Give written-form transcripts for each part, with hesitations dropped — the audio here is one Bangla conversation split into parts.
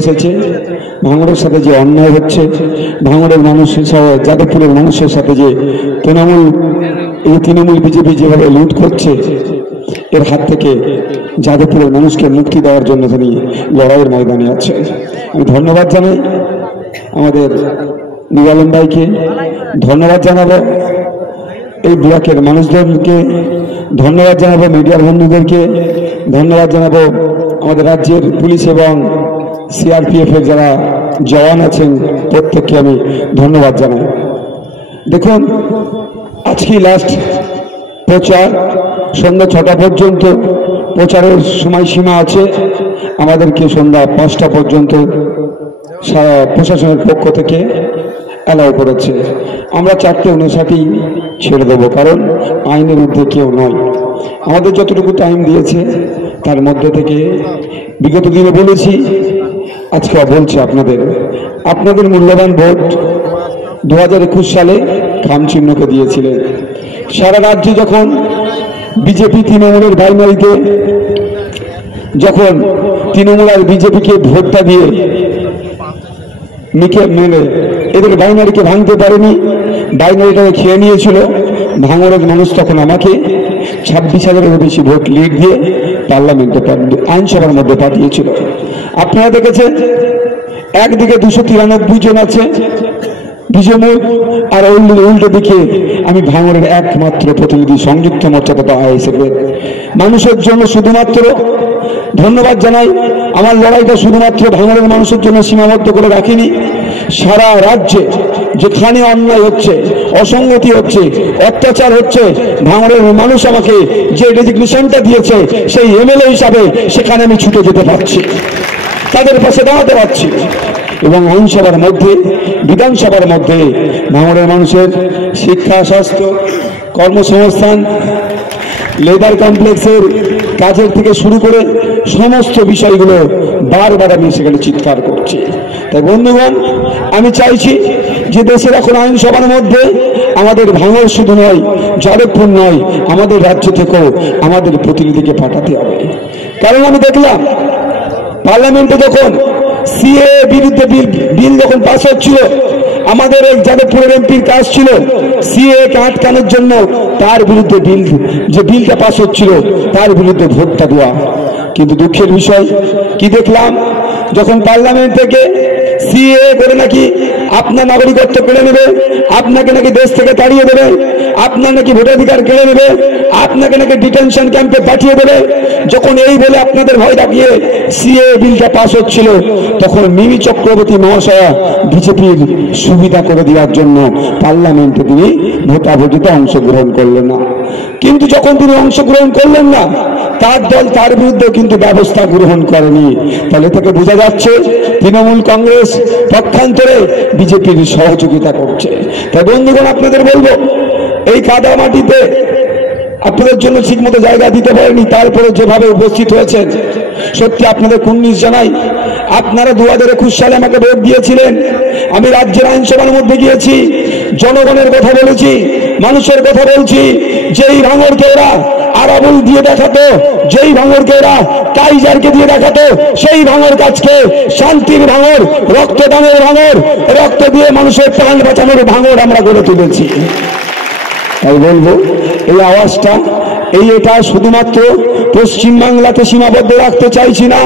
এসেছে ভাঙড়ের সাথে যে অন্যায় হচ্ছে, ভাঙড়ের মানুষের যাদবপুরের মানুষের সাথে যে তৃণমূল বিজেপি যেভাবে লুট করছে, এর হাত থেকে যাদবপুরের মানুষকে মুক্তি দেওয়ার জন্য তিনি লড়াইয়ের ময়দানে আছে। আমি ধন্যবাদ জানাই আমাদের নিরালম ভাইকে, ধন্যবাদ জানাবো এই ব্লকের মানুষদেরকে, ধন্যবাদ জানাবো মিডিয়ার বন্ধুদেরকে, ধন্যবাদ জানাবো আমাদের রাজ্যের পুলিশ এবং সিআরপিএফ এর যারা জওয়ান আছেন প্রত্যেককে আমি ধন্যবাদ জানাই। দেখুন, আজকে লাস্ট প্রচার, সন্ধ্যা 6টা পর্যন্ত প্রচারের সময়সীমা আছে। আমাদেরকে সন্ধ্যা 5টা পর্যন্ত প্রশাসনের পক্ষ থেকে অ্যালাউ করেছে। আমরা 4:59 ছেড়ে দেবো, কারণ আইনের ঊর্ধ্বে কেউ নয়। আমাদের যতটুকু টাইম দিয়েছে তার মধ্যে থেকে বিগত দিনে বলেছি, আজকে বলছি আপনাদের মূল্যবান ভোট 2021 সালে খামচিহ্নকে দিয়েছিলেন। সারা রাজ্যে যখন বিজেপি তৃণমূলের বাইনারিতে যখন তৃণমূল আর বিজেপিকে ভোটটা দিয়ে নিকে মেনে এদের বাইনারিকে ভাঙতে পারেনি, বাইনারিটাকে খেয়ে নিয়েছিল। ভাঙড়ের মানুষ তখন আমাকে 26,000-এরও বেশি ভোট লিড দিয়ে পার্লামেন্টে আইনসভার মধ্যে পাঠিয়েছিল। আপনারা দেখেছেন একদিকে 293 জন আছে বিজেপি, আর উল্টো দিকে আমি ভাঙড়ের একমাত্র প্রতিনিধি সংযুক্ত মোর্চা তথা আইএসএফ এর মানুষের জন্য শুধুমাত্র ধন্যবাদ জানাই। আমার লড়াইটা শুধুমাত্র ভাঙড়ের মানুষের জন্য সীমাবদ্ধ করে রাখিনি। সারা রাজ্যে যেখানে অন্যায় হচ্ছে, অসঙ্গতি হচ্ছে, অত্যাচার হচ্ছে, ভাঙড়ের মানুষ আমাকে যে রেজিগনেশনটা দিয়েছে সেই এমএলএ হিসাবে সেখানে আমি ছুটে যেতে পারছি, তাদের পাশে দাঁড়াতে পারছি। এবং আইনসভার মধ্যে, বিধানসভার মধ্যে ভাঙড়ের মানুষের শিক্ষা, স্বাস্থ্য, কর্মসংস্থান, লেবার কমপ্লেক্সের কাজের থেকে শুরু করে সমস্ত বিষয়গুলো বারবার আমি সেখানে চিৎকার করছি। তাই বন্ধুগণ, আমি চাইছি যে দেশের এখন আইনসভার মধ্যে আমাদের ভাঙড় শুধু নয়, যাদবপুর নয়, আমাদের রাজ্য থেকেও আমাদের প্রতিনিধিকে পাঠাতে হবে। কারণ আমি দেখলাম পার্লামেন্টে যখন সিএ বিরুদ্ধে বিল যখন পাস হচ্ছিল, আমাদের এক যাদবপুরের এমপির কাজ ছিল সিএ কে আটকানোর জন্য তার বিরুদ্ধে বিলটা পাস হচ্ছিল তার বিরুদ্ধে ভোটটা দেওয়া। কিন্তু দুঃখের বিষয় কি দেখলাম, যখন পার্লামেন্ট থেকে সিএ করে নাকি আপনার নাগরিকত্ব কেড়ে নেবে, আপনাকে নাকি দেশ থেকে তাড়িয়ে দেবে, আপনার নাকি ভোটাধিকার কেড়ে নেবে, আপনাকে নাকি ডিটেনশন ক্যাম্পে পাঠিয়ে দেবে, যখন এই বলে আপনাদের ভয় দেখিয়ে সিএ বিলটা পাস হচ্ছিল, তখন মিমি চক্রবর্তী মহাশয়া বিজেপির সুবিধা করে দেওয়ার জন্য পার্লামেন্টে তিনি ভোটাভুটিতে অংশগ্রহণ করলেন না। কিন্তু যখন তিনি অংশগ্রহণ করলেন না, তার দল তার বিরুদ্ধে কিন্তু ব্যবস্থা গ্রহণ করেনি। তাহলে থেকে বোঝা যাচ্ছে তৃণমূল কংগ্রেস পক্ষান্তরে বিজেপির সহযোগিতা করছে। তাই বন্ধুগণ, আপনাদের বলবো, এই কাদা মাটিতে আপনাদের জন্য ঠিক মতো জায়গা দিতে পারেনি, তারপরে যেভাবে উপস্থিত হয়েছেন সত্যি আপনাদের কুর্নিশ জানাই। আপনারা 2021 সালে আমাকে ভোট দিয়েছিলেন, আমি রাজ্যের আইনসভার মধ্যে গিয়েছি, জনগণের কথা বলেছি, মানুষের কথা বলছি। যেই ভাঙড়কে এরা আরাবুল দিয়ে দেখাতো, যেই ভাঙড়কে এরা কাইজারকে দিয়ে দেখাতো, সেই ভাঙড় কাজকে শান্তির ভাঙড়, রক্তদানের ভাঙড়, রক্ত দিয়ে মানুষের প্রাণ বাঁচানোর ভাঙড় আমরা গড়ে তুলেছি। তাই বলবো, এই আওয়াজটা এটা শুধুমাত্র পশ্চিমবাংলাতে সীমাবদ্ধ রাখতে চাইছি না।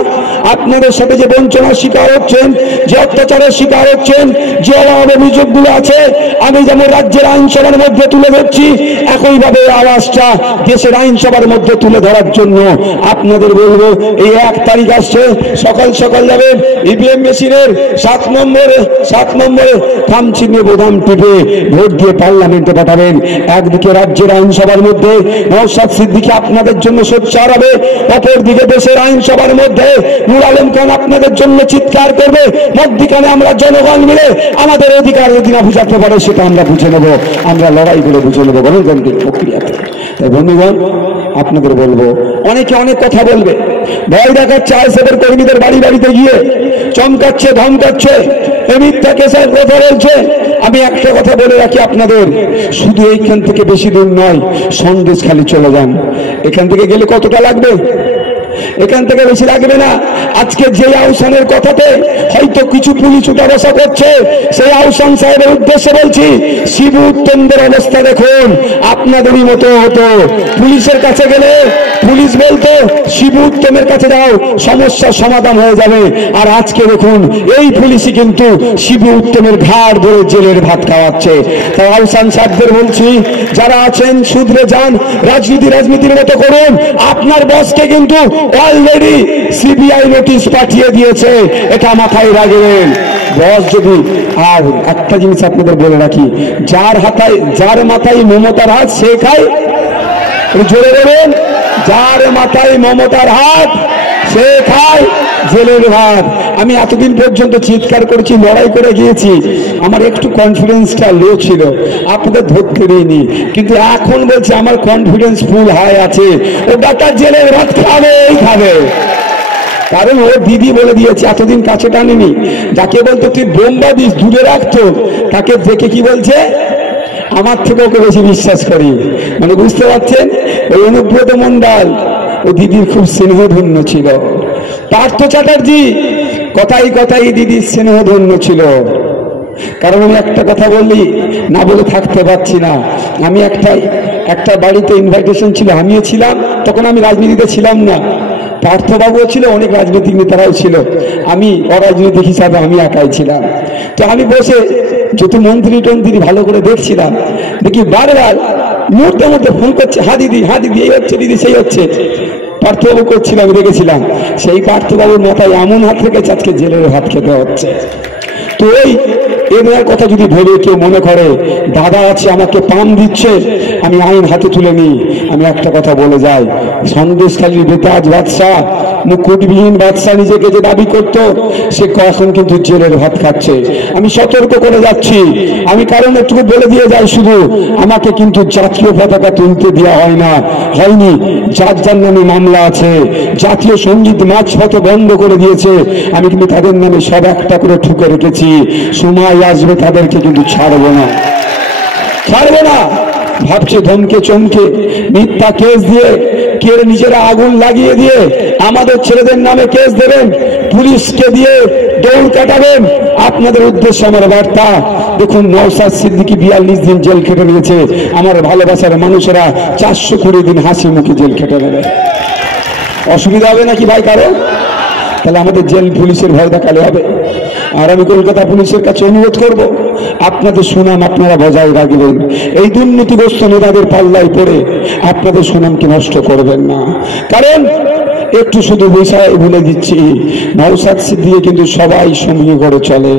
আপনাদের সাথে যে বঞ্চনার শিকার হচ্ছেন, যে অত্যাচারের শিকার হচ্ছেন, যে অভিযোগগুলো আছে, আমি যেমন রাজ্যের আইনসভার মধ্যে তুলে ধরছি, একইভাবে আওয়াজটা দেশের আইনসভার মধ্যে তুলে ধরার জন্য আপনাদের বলবো, এই 1 তারিখ আসছে, সকাল সকাল যাবেন ইভিএম মেশিনের 7 নম্বরে খামচিহ্নে বোতাম টিপে ভোট দিয়ে পার্লামেন্টে পাঠাবেন। একদিকে রাজ্যের আইনসভার মধ্যে নওশাদ সিদ্দিকী আপনাদের জন্য সোচ্চার হবে, অপরদিকে দেশের আইনসভার মধ্যে নূর আলম খান আপনাদের জন্য চিৎকার করবে। মধ্যিখানে আমরা জনগণ মিলে আমাদের অধিকার অধিকার বুঝাতে পারে সেটা আমরা বুঝে নেব, আমরা লড়াই করে বুঝে নেব গণতান্ত্রিক প্রক্রিয়াতে। তাই বন্ধুগণ, আপনাদের বলবো, অনেকে অনেক কথা বলবে, ভয় দেখাচ্ছে আইএসএফের কর্মীদের বাড়ি বাড়িতে গিয়ে চমকাচ্ছে, ধমকাচ্ছে, মিথ্যা কেসের কথা বলছে। আমি একটা কথা বলে রাখি আপনাদের, শুধু এইখান থেকে বেশি দূর নয়, সন্দেশখালি চলে যান। এখান থেকে গেলে কতটা লাগবে? এখান থেকে বেশি লাগবে না। আজকে যে আহসানের কথাতে হয়তো কিছু পুলিশ উঠা বসা করছে, সেই আহসান সাহেবের উদ্দেশ্যে বলছি, শিবু উত্তমদের অবস্থা দেখুন। আপনাদেরই মতো হতো, পুলিশের কাছে গেলে পুলিশ বলতো শিবু উত্তমের কাছে যাও, সমস্যার সমাধান হয়ে যাবে। আর আজকে দেখুন এই পুলিশই কিন্তু শিবু উত্তমের ঘাড় ধরে জেলের ভাত খাওয়াচ্ছে। তাই আহসান সাহেবদের বলছি, যারা আছেন শুধরে যান, রাজনীতির মতো করুন। আপনার বসকে কিন্তু অলরেডি সিবিআই নোটিশ পাঠিয়ে দিয়েছে, এটা মাথায় রাখবেন। বস যদি, আর একটা জিনিস আপনাদের বলে রাখি, যার মাথায় মমতার হাত সে খায়, জোরে বলুন, যার মাথায় মমতার হাত সে খায় জেলের ভাত। আমি এতদিন পর্যন্ত চিৎকার করেছি, লড়াই করে গিয়েছি, আমার একটু কনফিডেন্সটা লো ছিল, আপনাদের ধরতে দিইনি, কিন্তু এখন বলছি আমার কনফিডেন্স ফুল হাই আছে, ও ডাক্তার জেলের ভাত খাবে। কারণ ও দিদি বলে দিয়েছে, এতদিন কাছে টানিনি, যাকে বলতো তুই বোম্বা দিস দূরে রাখতো, তাকে দেখে কি বলছে, আমার থেকে ওকে বেশি বিশ্বাস করি। মানে বুঝতে পারছেন, ওই অনুব্রত মন্ডল ও দিদির খুব স্নেহধন্য ছিল। পার্থ চ্যাটার্জি কথাই দিদির স্নেহধন্য ছিল। কারণ আমি একটা কথা বললি না বলে থাকতে পারছি না। আমি একটা বাড়িতে ইনভাইটেশন ছিল, আমিও ছিলাম, তখন আমি রাজনীতিতে ছিলাম না, পার্থবাবুও ছিল, অনেক রাজনৈতিক নেতারাও ছিল, আমি অরাজনৈতিক হিসাবে আমি একাই ছিলাম। তো আমি বসে যত মন্ত্রী টন্ত্রী ভালো করে দেখছিলাম, দেখি বারবার মুহূর্তে ফোন করছে, হ্যাঁ দিদি এই হচ্ছে, দিদি সেই হচ্ছে। পার্থবাবু করছিল, আমি দেখেছিলাম, সেই পার্থবাবুর মাথায় এমন হাত রেখেছে আজকে জেলের ভাত খেতে হচ্ছে। তো এই এর কথা যদি ভেবে কেউ মনে করে দাদা আছে আমাকে পাম দিচ্ছে, আমি আইন হাতে তুলে নিই, আমি একটা কথা বলে যাই, সন্দেশখালীর বেতাজ বাদশাহ, মুকুটবিহীন বাদশাহ নিজেকে যে দাবি করতো, সে এখন কিন্তু জেলের ভাত খাচ্ছে। আমি সতর্ক করে যাচ্ছি, আমি কারণ একটু বলে দিয়ে যাই, শুধু আমাকে কিন্তু জাতীয় পতাকা তুলতে দেওয়া হয়নি, যার নামে মামলা আছে, জাতীয় সঙ্গীত মাঝপথ বন্ধ করে দিয়েছে, আমি কিন্তু তাদের নামে সব একটা করে ঠুকে রেখেছি। সময় আসবে তাদেরকে কিন্তু ছাড়বো না। ভাবছে ধমকে চমকে মিথ্যা কেস দিয়ে কে নিজেরা আগুন লাগিয়ে দিয়ে আমাদের ছেলেদের নামে কেস দেবেন, পুলিশকে দিয়ে দৌড় কাটাবেন। আপনাদের উদ্দেশ্যে আমার বার্তা, দেখুন নওশাদ সিদ্দিকী 42 দিন জেল খেটে নিয়েছে, আমার ভালোবাসার মানুষেরা 420 দিন হাসি মুখে জেল খেটে নেবে। অসুবিধা হবে নাকি ভাই কারো? তাহলে আমাদের জেল পুলিশের ভয় দেখালে হবে। আর আমি কলকাতা পুলিশের কাছে অনুরোধ করব, আপনাদের সুনাম আপনারা বজায় রাখবেন, এই দুর্নীতিগ্রস্ত নেতাদের পাল্লায় পড়ে আপনাদের সুনামকে নষ্ট করবেন না। কারণ একটু শুধু বিষয় ভুলে দিচ্ছি, নওশাদ সিদ্দিকী কিন্তু সবাই সমীহ করে চলে,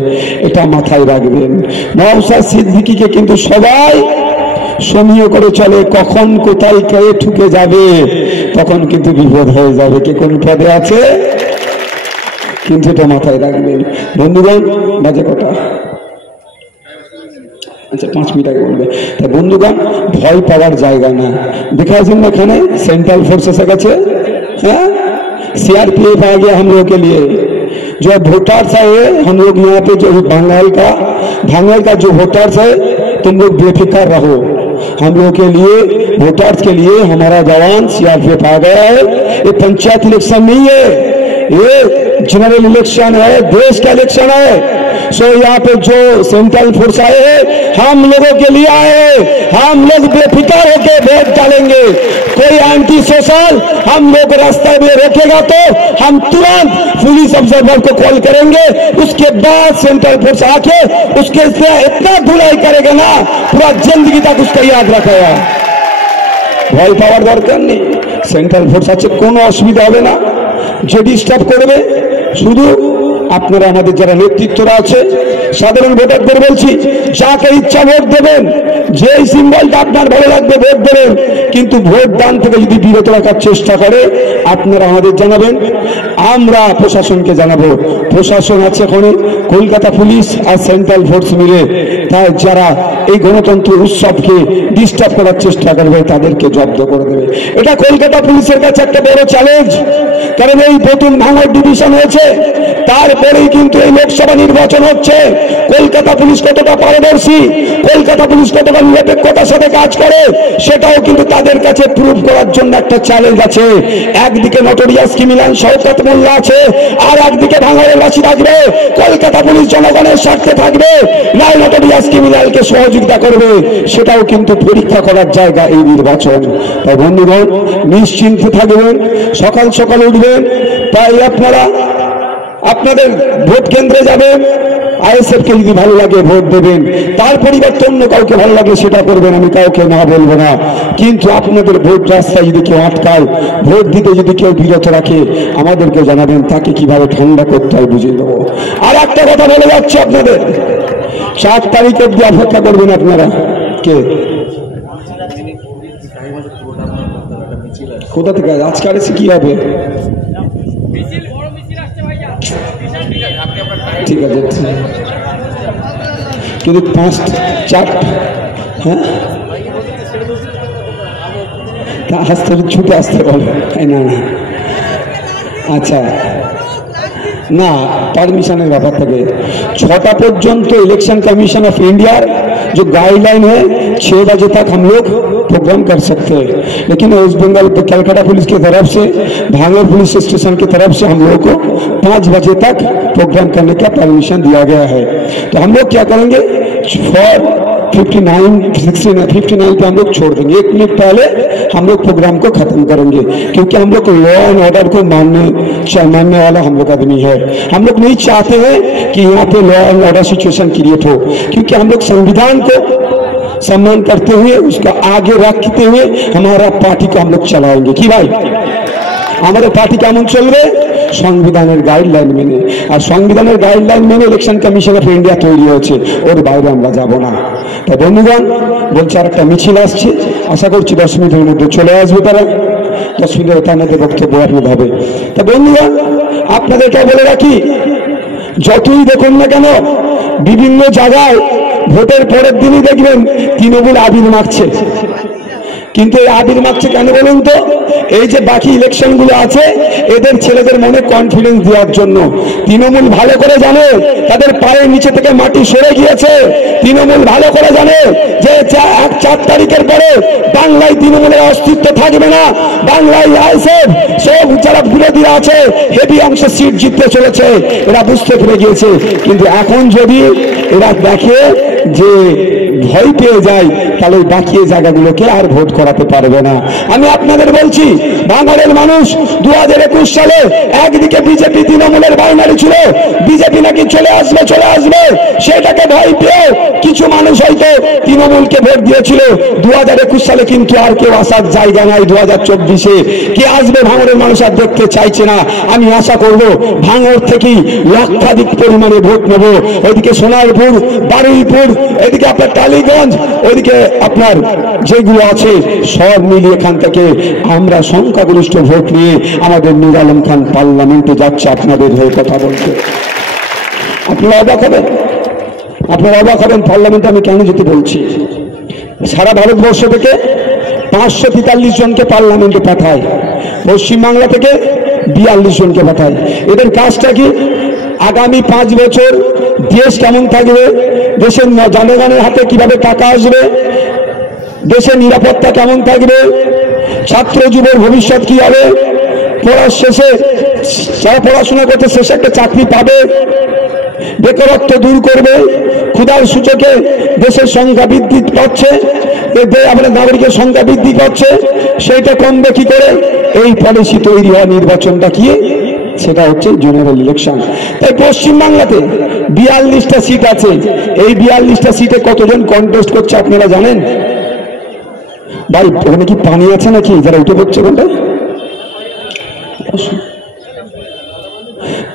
এটা মাথায় রাখবেন। নওশাদ সিদ্দিকীকে কিন্তু সবাই সমীহ করে চলে, কখন কোথায় কে ঠুকে যাবে তখন কিন্তু বিপদ হয়ে যাবে, কে কোন পদে আছে কিন্তু এটা মাথায় রাখবেন। বন্ধুগণ, বাজে কটা? আচ্ছা 5 মিনিট আগে বলবে। তা বন্ধুগণ, ভয় পাওয়ার জায়গা না। देखें ना एखाने सेंट्रल फोर्स एसे गए, सीआरपीएफ आ गया हम लोग के लिए। जो वोटर्स है हम लोग यहाँ पे, जो बंगाल का जो वोटर्स है, तुम लोग बेफिक्र रहो, हम लोग के लिए, वोटर्स के लिए हमारा जवान सीआरपीएफ आ गया है। ये पंचायत इलेक्शन नहीं है, ये जनरल इलेक्शन है, देश का इलेक्शन है। सो यहाँ पे जो सेंट्रल फोर्स आए हैं हम लोगों के लिए आए, हम लोग बेफिक्र होकर वोट डालेंगे। कोई एंटी सोशल हम लोग रास्ते में रोकेगा तो हम तुरंत पुलिस ऑब्जर्वर को कॉल करेंगे, उसके बाद सेंट्रल फोर्स आके उसके इतना धुलाई करेगा ना, पूरा जिंदगी तक उसका याद रखेगा। ভয় পাওয়ার দরকার নেই, সেন্ট্রাল ফোর্স আছে, কোনো অসুবিধা হবে না। যে ডিস্টার্ব করবে শুধু আপনারা, আমাদের যারা নেতৃত্বরা আছে, সাধারণ ভোটারদের বলছি, যাকে ইচ্ছা ভোট দেবেন, যে সিম্বলটা আপনার ভালো লাগবে ভোট দেবেন, কিন্তু ভোট দান থেকে যদি বিরত রাখার চেষ্টা করে আপনারা আমাদের জানাবেন, আমরা প্রশাসনকে জানাবো। প্রশাসন আছে ওখানে, কলকাতা পুলিশ আর সেন্ট্রাল ফোর্স মিলে, তাই যারা এই গণতন্ত্র উৎসবকে ডিস্টার্ব করার চেষ্টা করবে তাদেরকে জব্দ করে দেবে। এটা কলকাতা পুলিশের কাছে একটা বড় চ্যালেঞ্জ, কারণ এই নতুন ভাঙড় ডিভিশন হয়েছে, তার তারপরেই কিন্তু এই লোকসভা নির্বাচন হচ্ছে। কলকাতা পুলিশ কতটা পারদর্শী, কলকাতা পুলিশ কতটা নিরপেক্ষতার সাথে কাজ করে, সেটাও কিন্তু তাদের কাছে প্রুভ করার জন্য একটা চ্যালেঞ্জ আছে। একদিকে নটোরিয়াস ক্রিমিনাল শওকত মোল্লা আছে, আর একদিকে ভাঙড়ের বাসী থাকবে। কলকাতা পুলিশ জনগণের স্বার্থে থাকবে, নাই নটোরিয়াস ক্রিমিনালকে সহযোগিতা করবে, সেটাও কিন্তু পরীক্ষা করার জায়গা এই নির্বাচন। তাই বন্ধুগণ, নিশ্চিন্ত থাকবেন, সকাল সকাল উঠবেন। তাই আপনারা আপনাদের ভোট কেন্দ্রে যাবেন, আইএসএফ কে যদি ভালো লাগে ভোট দেবেন, তার পরিবর্তে অন্য কাউকে ভালো লাগে সেটা করবেন, আমি কাউকে না বলবো না। কিন্তু আপনাদের ভোট রাস্তায় যদি কেউ আটকায়, ভোট দিতে যদি কেউ বিরত রাখে, আমাদেরকে জানাবেন, তাকে কিভাবে ঠান্ডা করতে হয় বুঝিয়ে দেবো। আর একটা কথা বলে যাচ্ছে আপনাদের, 4 তারিখ অব্দি অপেক্ষা করবেন আপনারা। কে কোথা থেকে আজকে আসছে, কি হবে? ঠিক আছে, কিন্তু 5-4 হ্যাঁ আসতে ছুটে আসতে বলে, তাই না? আচ্ছা, ना परमिशन ব্যাপার থাকে। 6टा पर्यंत इलेक्शन कमीशन ऑफ इंडिया जो गाइडलाइन है 6 बजे तक हम लोग प्रोग्राम कर सकते हैं, लेकिन वेस्ट बंगाल कलकत्ता पुलिस की तरफ से, भांगड़ पुलिस स्टेशन की तरफ से हम लोग को 5 बजे तक प्रोग्राम करने का परमिशन दिया गया है। तो हम लोग क्या करेंगे, 59 पे हम लोग छोड़ देंगे, 1 मिनट पहले हम लोग प्रोग्राम को खत्म करेंगे, क्योंकि हम लोग लॉ एंड ऑर्डर को मानने वाला हम लोग आदमी है। हम लोग नहीं चाहते हैं कि यहाँ पे law and order situation create हो, क्योंकि हम लोग संविधान को सम्मान करते हुए, उसका आगे रखते हुए हमारा पार्टी को हम लोग चलाएंगे। कि भाई हमारे पार्टी केमन चलবে, সংবিধানের গাইডলাইন মেনে। আর সংবিধানের গাইডলাইন মেনে ইলেকশন কমিশন অফ ইন্ডিয়া তৈরি হয়েছে, ওর বাইরে আমরা যাব না। তাই বন্ধুগণ বলছি, আর একটা মিছিল আসছে, আশা করছি 10 মিনিটের মধ্যে চলে আসবে তারা, 10 মিনিটের তার মধ্যে বক্তব্য আপনাদের হবে। তা বন্ধুগণ আপনাদেরকে বলে রাখি, যতই দেখুন না কেন বিভিন্ন জায়গায় ভোটের পরের দিনই দেখবেন তৃণমূল আবির মাখছে। কিন্তু এই আবির মাখছে কেন বলুন তো? এই যে বাকি ইলেকশন গুলো আছে, এদের ছেলেদের মনে কনফিডেন্স দেওয়ার জন্য। তৃণমূল ভালো করে জানে তাদের পায়ের নিচে থেকে মাটি সরে গিয়েছে। তৃণমূল ভালো করে জানে যে 4 তারিখের পরে বাংলায় তৃণমূলের অস্তিত্ব থাকবে না। বাংলায় আইএসএফ সব যারা বিরোধীরা আছে হেভি অংশে সিট জিততে চলেছে, এরা বুঝতে পেরে গিয়েছে। কিন্তু এখন যদি এরা দেখে যে ভয় পেয়ে যায়, তাহলে বাকি জায়গাগুলোকে আর ভোট করাতে পারবে না। আমি আপনাদের বলছি, বাংলার মানুষ 2021 সালে একদিকে বিজেপি তৃণমূলের বাইনারি ছিল, বিজেপি নাকি চলে আসবে, সেটাকে ভয় পেয়ে কিছু মানুষ হয়তো তৃণমূলকে ভোট দিয়েছিল। 2021 সালে কিন্তু আর কেউ আসার জায়গা নাই। 2024-এ কে আসবে ভাঙড়ের মানুষ আর দেখতে চাইছে না। আমি আশা করব ভাঙড় থেকেই লক্ষাধিক পরিমাণে ভোট নেব। ওইদিকে সোনারপুর, বারুইপুর, এদিকে আপনার টালিগঞ্জ, ওইদিকে আপনার যেগুলো আছে সব মিলিয়ে এখান থেকে আমরা সংখ্যাগরিষ্ঠ ভোট নিয়ে আমাদের নূর আলম খান পার্লামেন্টে যাচ্ছে আপনাদের হয়ে কথা বলতে। আপনারা অবাক হবেন পার্লামেন্টে আমি কেন যেতে বলছি। সারা ভারতবর্ষ থেকে 543 জনকে পার্লামেন্টে পাঠায়, পশ্চিমবাংলা থেকে 42 জনকে পাঠায়। এদের কাজটা কি? আগামী 5 বছর দেশ কেমন থাকবে, দেশের জনগণের হাতে কিভাবে টাকা আসবে, দেশের নিরাপত্তা কেমন থাকবে, ছাত্র যুবর ভবিষ্যৎ কি হবে, পড়ার শেষে যারা পড়াশোনা করতে শেষে একটা চাকরি পাবে, বেকারত্ব দূর করবে, ক্ষুধার সূচকে দেশের সংখ্যা বৃদ্ধি পাচ্ছে, আমাদের নাগরিকের সংখ্যা বৃদ্ধি পাচ্ছে, সেইটা কমবে কি করে? এই পলিসি তৈরি হওয়া নির্বাচনটা কি? সেটা হচ্ছে জেনারেল ইলেকশন। তাই পশ্চিমবাংলাতে 42টা সিট আছে। এই 42টা সিটে কতজন কন্টেস্ট করছে আপনারা জানেন? ভাই ওখানে কি পানি আছে নাকি যারা উঠে পড়ছে কোনটায়?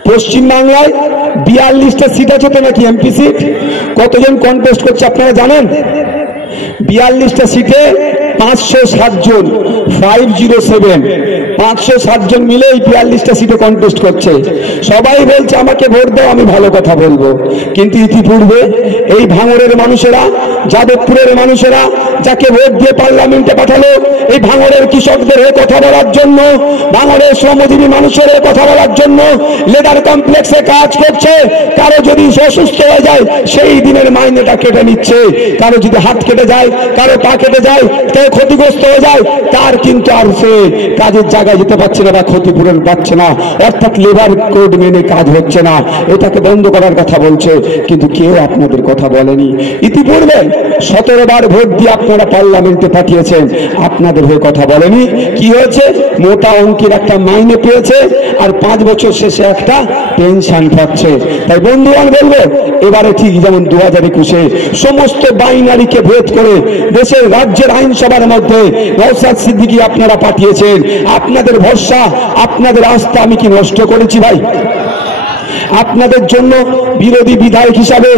পশ্চিমবাংলায় 42টা সিট আছে তো নাকি এমপি সিট? কতজন কন্টেস্ট করছে আপনারা জানেন? 42টা সিটে 507 জন, 507 507 জন মিলে এই 42টা সিটে কন্টেস্ট করছে। সবাই বলছে আমাকে ভোট দাও, আমি ভালো কথা বলবো। কিন্তু ইতিপূর্বে এই ভাঙড়ের মানুষেরা যাদবপুরের মানুষেরা যাকে ভোট দিয়ে পার্লামেন্টে পাঠালো এই ভাঙড়ের কৃষকদের হয়ে কথা বলার জন্য, ভাঙড়ের শ্রমজীবী মানুষের হয়ে কথা বলার জন্য লেদার কমপ্লেক্সে কাজ করছে। কারো যদি অসুস্থ হয়ে যায় সেই দিনের মাইনেটা কেটে নিচ্ছে, কারো যদি হাত কেটে যায়, কারো পা কেটে যায়, কেউ ক্ষতিগ্রস্ত হয়ে যায়, তার কিন্তু আর সে কাজের জায়গায় যেতে পারছে না বা ক্ষতিপূরণ পাচ্ছে না, অর্থাৎ লেবার কোড মেনে কাজ হচ্ছে না। এটাকে বন্ধ করার কথা বলছে, কিন্তু কেউ আপনাদের কথা বলেনি। ইতিপূর্বে 17 বার ভোট দিয়ে আপনারা পার্লামেন্টে পাঠিয়েছেন, আপনাদের হয়ে কথা বলেনি। কি হয়েছে? মোটা অঙ্কের একটা মাইনে পেয়েছে আর 5 বছর শেষে একটা পেনশন পাচ্ছে। তাই বন্ধুগণ বলবো, এবারে ঠিক যেমন 2021-এ সমস্ত বাইনারিকে ভেদ করে দেশের রাজ্যের আইনসভার মধ্যে নওশাদ সিদ্দিকী আপনারা পাঠিয়েছেন, আপনাদের ভরসা, আপনাদের আস্থা আমি কি নষ্ট করেছি ভাই? আপনাদের জন্য বিরোধী বিধায়ক হিসাবে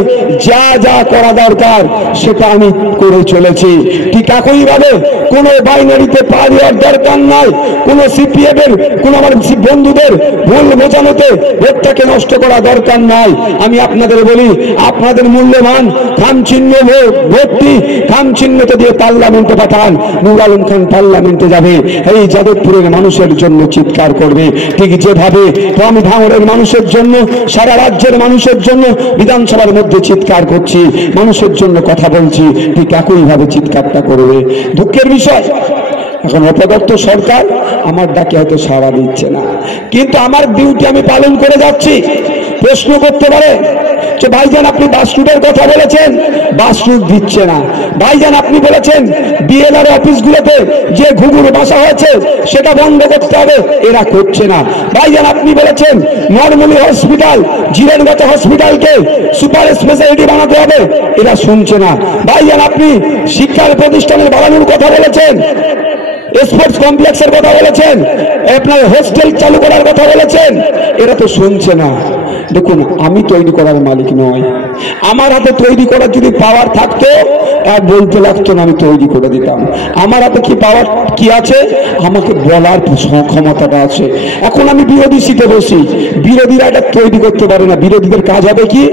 যা যা করা দরকার সেটা আমি করে চলেছি। ঠিক একইভাবে কোনো বাইনারিতে পা দেওয়ার দরকার নাই, কোনো সিপিএম এর কোনো আমার বন্ধুদের ভুল বোঝানোতে ভোটটাকে নষ্ট করা দরকার নাই। আমি আপনাদের বলি, আপনাদের মূল্যবান খামচিহ্ন ভোটটি খামচিহ্নতে দিয়ে পার্লামেন্টে পাঠান। নূর আলম খান পার্লামেন্টে যাবে, এই যাদবপুরের মানুষের জন্য চিৎকার করবে। ঠিক যেভাবে আমি ভাঙড়ের মানুষের জন্য, সারা রাজ্যের মানুষের জন্য বিধানসভার মধ্যে চিৎকার করছি, মানুষের জন্য কথা বলছি, ঠিক একইভাবে চিৎকারটা করবে। দুঃখের বিষয়, এখন অপদস্থ সরকার আমার ডাকে হয়তো সাড়া দিচ্ছে না, কিন্তু আমার ডিউটি আমি পালন করে যাচ্ছি। প্রশ্ন করতে পারে যে ভাইজান আপনি বাস রুটের কথা বলেছেন, বাস রুট দিচ্ছে না। ভাইজান আপনি বলেছেন বিএলআর অফিসগুলোতে যে ঘুঘুর বাসা হয়েছে সেটা বন্ধ করতে হবে, এরা করছে না। ভাইজান আপনি বলেছেন নরমালি হসপিটাল, জিরেনগত হসপিটালকে সুপার স্পেশালিটি বানাতে হবে, এরা শুনছে না। ভাইজান আপনি শিক্ষার প্রতিষ্ঠানের বাড়ানোর কথা বলেছেন, স্পোর্টস কমপ্লেক্সের কথা বলেছেন, আপনার হোস্টেল চালু করার কথা বলেছেন, এরা তো শুনছে না। দেখুন, আমি তৈরি করার মালিক নয়, আমার হাতে তৈরি করার যদি পাওয়ার থাকতো আর বলতে লাগতো না, আমি তৈরি করে দিতাম। আমার হাতে কি পাওয়ার কি আছে? আমাকে বলার ক্ষমতাটা আছে। এখন আমি বিরোধী সিটে বসি, বিরোধীরা এটা তৈরি করতে পারে না। বিরোধীদের কাজ হবে কি?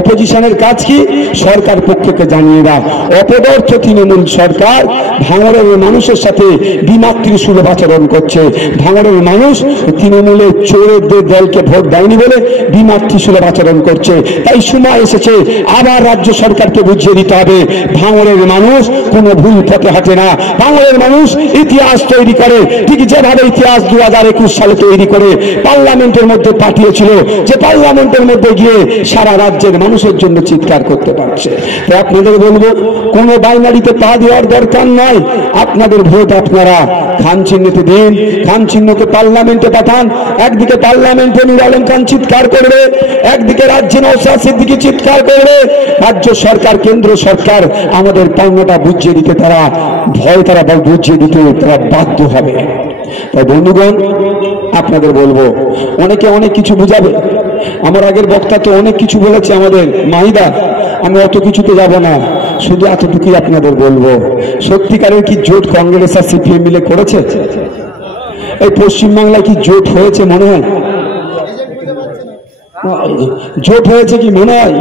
অপোজিশনের কাজ কি? সরকার পক্ষকে জানিয়ে দাও। অপদার্থ তৃণমূল সরকার ভাঙড়ের মানুষের সাথে বিমাতৃসুলভ আচরণ করছে। ভাঙড়ের মানুষ তৃণমূলের চোরদের দলকে ভোট দেয়নি বলে বিমাতৃসুলভ আচরণ করছে। তাই সময় এসেছে আবার রাজ্য সরকারকে বুঝিয়ে দিতে হবে, ভাঙড়ের মানুষ কোনো ভুল পথে হাঁটে না। ভাঙড়ের মানুষ ইতিহাস তৈরি করে, ঠিক যেভাবে ইতিহাস 2021 সালে তৈরি করে পার্লামেন্টের মধ্যে পাঠিয়েছিল, যে পার্লামেন্টের মধ্যে গিয়ে সারা রাজ্যের মানুষের জন্য চিৎকার করতে পারছে। তো আপনাদের বলবো, কোনো বাইনারিতে পা দেওয়ার দরকার নয়। আপনাদের ভোট আপনারা খান চিহ্নতে দিন, খান চিহ্নকে পার্লামেন্টে পাঠান। একদিকে পার্লামেন্টে নূর আলম খান চিৎকার করবে, একদিকে রাজ্যে নওশাদ সিদ্দিকী চিৎকার করবে। রাজ্য সরকার, কেন্দ্র সরকার আমাদের পাওনাটা বুঝিয়ে দিতে তারা বুঝিয়ে দিতে তারা বাধ্য হবে। তাই বন্ধুগণ, আপনাদের বলবো, অনেকে অনেক কিছু বুঝাবে। আমার আগের বক্তা তো অনেক কিছু বলেছে আমাদের মাহিদা, আমি অত কিছুতে যাব না, শুধু এতটুকুই আপনাদের বলবো, সত্যিকারের কি জোট কংগ্রেস আর সিপিএম মিলে করেছে? এই পশ্চিমবাংলায় কি জোট হয়েছে মনে হয়? জোট হয়েছে কি মনে হয়?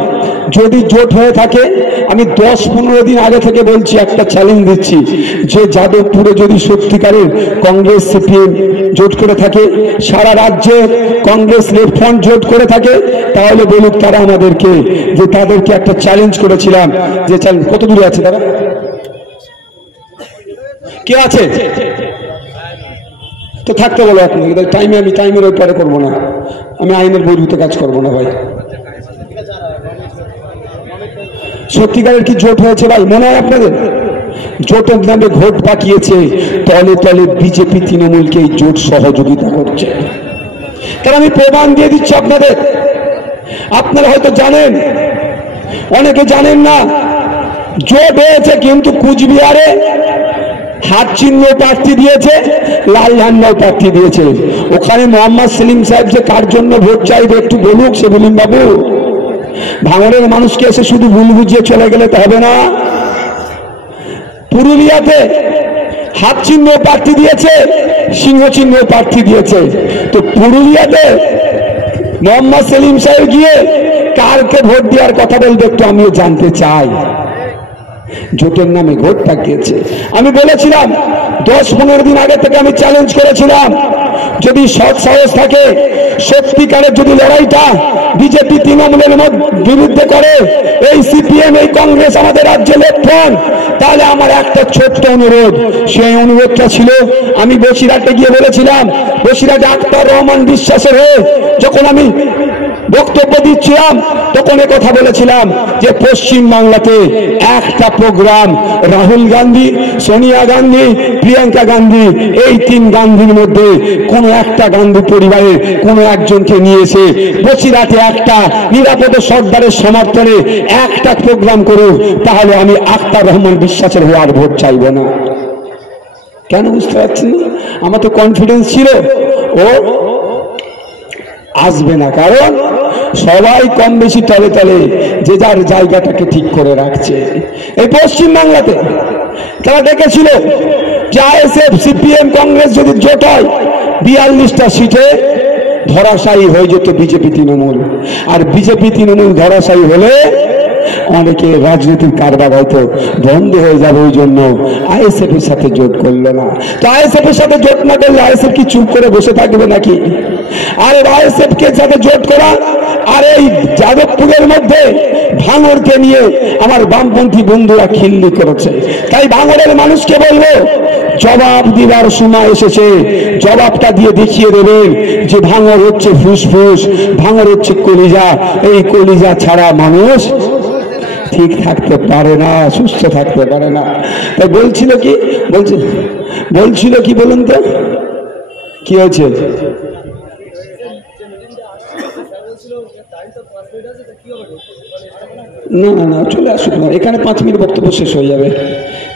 যদি জোট হয়ে থাকে, আমি 10-15 দিন আগে থেকে বলছি, একটা চ্যালেঞ্জ দিচ্ছি, যে যাদবপুরে যদি সত্যিকারের কংগ্রেস সিপিএম জোট করে থাকে, সারা রাজ্যে কংগ্রেস লেফট ফ্রন্ট জোট করে থাকে, তাহলে বলুক তারা আমাদেরকে, যে তাদেরকে একটা চ্যালেঞ্জ করেছিলাম, যে চ্যালেঞ্জ কত দূরে আছে তারা? কে আছে? তো থাকতে বলো আপনাকে, টাইমে আমি টাইমের ওই পরে করবো না, আমি আইনের বহির্ভূত কাজ করবো না ভাই। সত্যিকারের কি জোট হয়েছে ভাই মনে হয় আপনাদের? জোটের নামে ভোট পাঠিয়েছে, তলে তলে বিজেপি তৃণমূলকে এই জোট সহযোগিতা করছে। তাহলে আমি প্রমাণ দিয়ে দিচ্ছি আপনাদের। আপনারা হয়তো জানেন, অনেকে জানেন না, জোট হয়েছে কিন্তু কুচবিহারে হাত চিহ্ন প্রার্থী দিয়েছে, লাল ঝান্ডাও প্রার্থী দিয়েছে। ওখানে মোহাম্মদ সেলিম সাহেব যে কার জন্য ভোট চাইবে একটু বলুক, সেলিম বাবু। ভাঙড়ের মানুষকে এসে শুধু ভুল বুঝিয়ে চলে গেলে তো হবে না। পুরুলিয়াতে হাত চিহ্ন প্রার্থী দিয়েছে, সিংহ চিহ্ন প্রার্থী দিয়েছে। তো পুরুলিয়াতে মোহাম্মদ সেলিম সাহেব গিয়ে কারকে ভোট দেওয়ার কথা বলবে একটু আমিও জানতে চাই। জোটের নামে ভোট পাকিয়েছে। আমি বলেছিলাম 10-15 দিন আগে থেকে আমি চ্যালেঞ্জ করেছিলাম, যদি সৎ সাহস থাকে, সত্যিকারের যদি লড়াইটা বিজেপি তৃণমূলের বিরুদ্ধে করে, এই সিপিএম এই কংগ্রেস আমাদের রাজ্যে লেফট, তাহলে আমার একটা ছোট্ট অনুরোধ, সেই অনুরোধটা ছিল আমি বসিরহাটে গিয়ে বলেছিলাম, বসিরহাটে আক্তার রহমান বিশ্বাসের হয়ে যখন আমি বক্তব্য দিচ্ছিলাম তখন কথা বলেছিলাম যে পশ্চিম বাংলাতে একটা প্রোগ্রাম রাহুল গান্ধী, সোনিয়া গান্ধী, প্রিয়াঙ্কা গান্ধী, এই 3 গান্ধীর মধ্যে কোন একটা গান্ধী পরিবারের কোন একজনকে নিয়েছে বসিরহাটে একটা নিরাপদ সর্দারের সমর্থনে একটা প্রোগ্রাম করুক, তাহলে আমি আক্তার রহমান বিশ্বাসের হয়ে আর ভোট চাইব না। কেন বুঝতে পারছেন? আমার তো কনফিডেন্স ছিল ও আসবে না, কারণ সবাই কম বেশি তলে তলে যে যার জায়গাটাকে ঠিক করে রাখছে। এই পশ্চিম বাংলাতে তারা দেখেছিল যে আইএসএফ সিপিএম কংগ্রেস যদি জোট হয় 42টা সিটে ধরাশায়ী হয়ে যেত বিজেপি তৃণমূল, আর বিজেপি তৃণমূল ধরাশায়ী হলে অনেকে রাজনীতির কারবার হয়তো বন্ধ হয়ে যাবে, ওই জন্য আইএসএফ এর সাথে জোট করলো না। তো আইএসএফ এর সাথে জোট না করলে আইএসএফ কি চুপ করে বসে থাকবে নাকি? আর আইএসএফ কে সাথে জোট করা আর এই যাদবপুরের মধ্যে ভাঙড়কে নিয়ে আমার বামপন্থী বন্ধুরা খিল্লি করেছে। তাই ভাঙড়ের মানুষকে বলবো, জবাব দিবার সময় এসেছে, জবাবটা দিয়ে দেখিয়ে দেবেন যে ভাঙড় হচ্ছে ফুসফুস, ভাঙড় হচ্ছে কলিজা, এই কলিজা ছাড়া মানুষ ঠিক থাকতে পারে না, সুস্থ থাকতে পারে না। তাই বলছিল কি বলুন তো, কি হয়েছে? না চলে আসুক না, এখানে 5 মিনিট বক্তব্য শেষ হয়ে যাবে,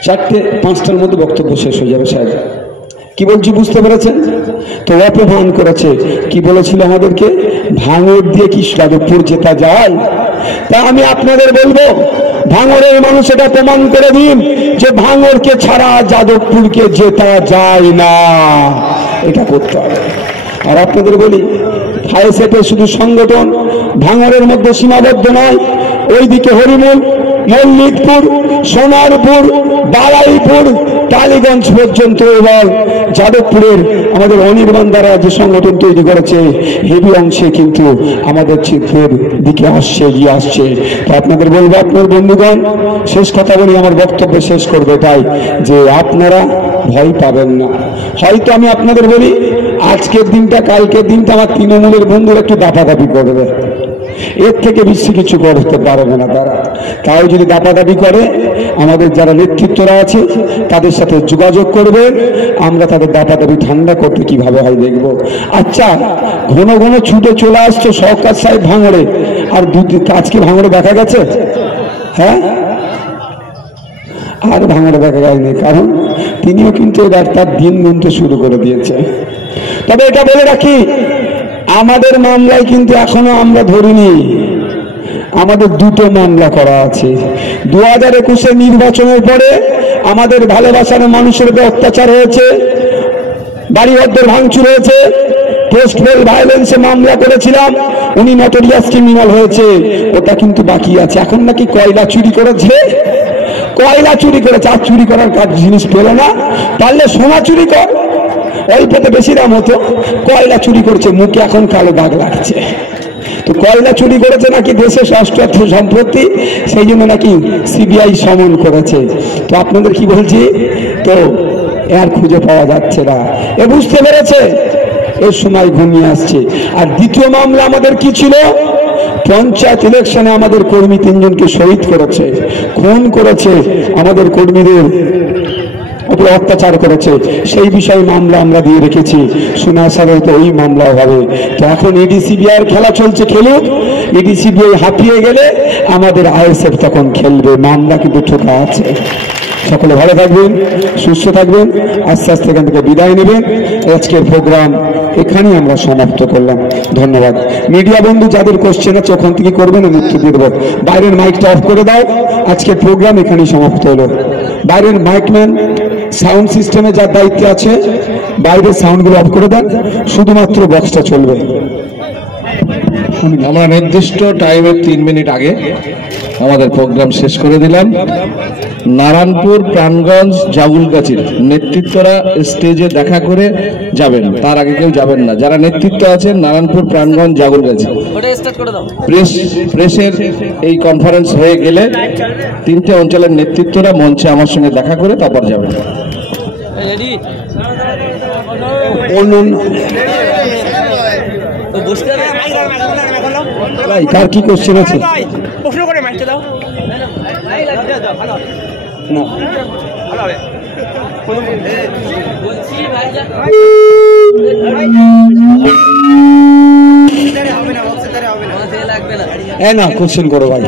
4-5টার মধ্যে বক্তব্য শেষ হয়ে যাবে সাহেব। কি বলছি বুঝতে পেরেছেন তো? অপমান করেছে। কি বলেছিল আমাদেরকে? ভাঙড় দিয়ে কি যাদবপুর জেতা যায়? তা আমি আপনাদের বলবো, ভাঙড়ের মানুষ এটা প্রমাণ করে দিন যে ভাঙড়কে ছাড়া যাদবপুরকে জেতা যায় না, এটা করতে হবে। আর আপনাদের বলি, আইএসএফ শুধু সংগঠন ভাঙড়ের মধ্যে সীমাবদ্ধ নয়, ওইদিকে হরিমুল, মল্লিকপুর, সোনারপুর, বারাইপুর, টালিগঞ্জ পর্যন্ত এবং যাদবপুরের আমাদের অনির্বাণ দ্বারা যে সংগঠন তৈরি করেছে, হেভি অংশে কিন্তু আমাদের চিত্রের দিকে আসছে, এগিয়ে আসছে। তো আপনাদের বলবো, আপনার বন্ধুগণ, শেষ কথা বলি, আমার বক্তব্য শেষ করবে তাই, যে আপনারা ভয় পাবেন না। হয়তো আমি আপনাদের বলি, আজকের দিনটা কালকের দিনটা আমার তৃণমূলের বন্ধুরা একটু দাপাদাপি করবে, এর থেকে বেশি কিছু করতে পারবে না তারা। তাও যদি দাপাদাপি করে, আমাদের যারা নেতৃত্বরা আছে তাদের সাথে যোগাযোগ করবে, আমরা তাদের দাপাদাপি ঠান্ডা করতে কিভাবে হয় দেখব। আচ্ছা, ঘন ঘন ছুটে চলে আসছো শওকত সাহেব ভাঙড়ে, আর আজকে ভাঙড়ে দেখা গেছে? হ্যাঁ, আর ভাঙড়ে দেখা যায়নি, কারণ তিনিও কিন্তু এবার তার দিন গুনতে শুরু করে দিয়েছে। তবে এটা বলে রাখি, আমাদের মামলায় কিন্তু এখনো আমরা ধরিনি, আমাদের 2টো মামলা করা আছে। 2021 নির্বাচনের পরে আমাদের ভালোবাসার মানুষের উপর অত্যাচার হয়েছে, বাড়িঘর ভাঙচুর হয়েছে, পোস্টপোল ভায়োলেন্সে মামলা করেছিলাম, উনি নটোরিয়াস ক্রিমিনাল হয়েছে, ওটা কিন্তু বাকি আছে। এখন নাকি কয়লা চুরি করেছে, আর চুরি করার কাজ জিনিস পেল না, পারলে সোনা চুরি কর, অল্পতে বেশি দাম হতো। কয়লা চুরি করছে, মুখে এখন কালো দাগ লাগছে। তো কয়লা চুরি করেছে নাকি দেশে ষষ্ঠ সম্পত্তি, সেই জন্য নাকি সিবিআই সমন করেছে। তো আপনাদের কি বলছি, তো আর খুঁজে পাওয়া যাচ্ছে না, এ বুঝতে পেরেছে এর সময় ঘনিয়ে আসছে। আর দ্বিতীয় মামলা আমাদের কি ছিল? পঞ্চায়েত ইলেকশনে আমাদের কর্মী 3 জনকে শহীদ করেছে, খুন করেছে, আমাদের কর্মীদের উপর অত্যাচার করেছে, সেই বিষয়ে মামলা আমরা দিয়ে রেখেছি। শোনা সারে তো ওই মামলা হবে। তো এখন ইডি সিবিআই খেলা চলছে, খেলুক। ইডি সিবিআই হাঁপিয়ে গেলে আমাদের আইএসএফ তখন খেলবে, মামলা কিন্তু ঠোকা আছে। সকলে ভালো থাকবেন, সুস্থ থাকবেন, আস্তে আস্তে এখান থেকে বিদায় নেবেন। আজকের প্রোগ্রাম এখানেই আমরা সমাপ্ত করলাম। ধন্যবাদ। মিডিয়া বন্ধু যাদের কোশ্চেন আছে ওখান থেকে করবেন, আমি উত্তর দিয়ে দেবো। বাইরের মাইকটা অফ করে দাও, আজকের প্রোগ্রাম এখানেই সমাপ্ত হলো। বাইরের মাইকম্যান সাউন্ড সিস্টেমে যার দায়িত্বে আছে, বাইরের সাউন্ডগুলো অফ করে দেন, শুধুমাত্র বক্সটা চলবে। শুনি। আমরা নির্দিষ্ট টাইমের 3 মিনিট আগে আমাদের প্রোগ্রাম শেষ করে দিলাম। নারায়ণপুর, প্রাণগঞ্জ, জাগুলগাছির নেতৃত্বরা স্টেজে দেখা করে যাবেন, তার আগে কেউ যাবেন না। যারা নেতৃত্ব আছেন নারায়ণপুর, প্রাণগঞ্জ, জাগুলগাছি, প্রেসের এই কনফারেন্স হয়ে গেলে 3টে অঞ্চলের নেতৃত্বরা মঞ্চে আমার সঙ্গে দেখা করে তারপর যাবেন। কার কি কোশ্চেন আছে? প্রশ্ন করে মাইকটা দাও না না কোশ্চেন করো ভাই।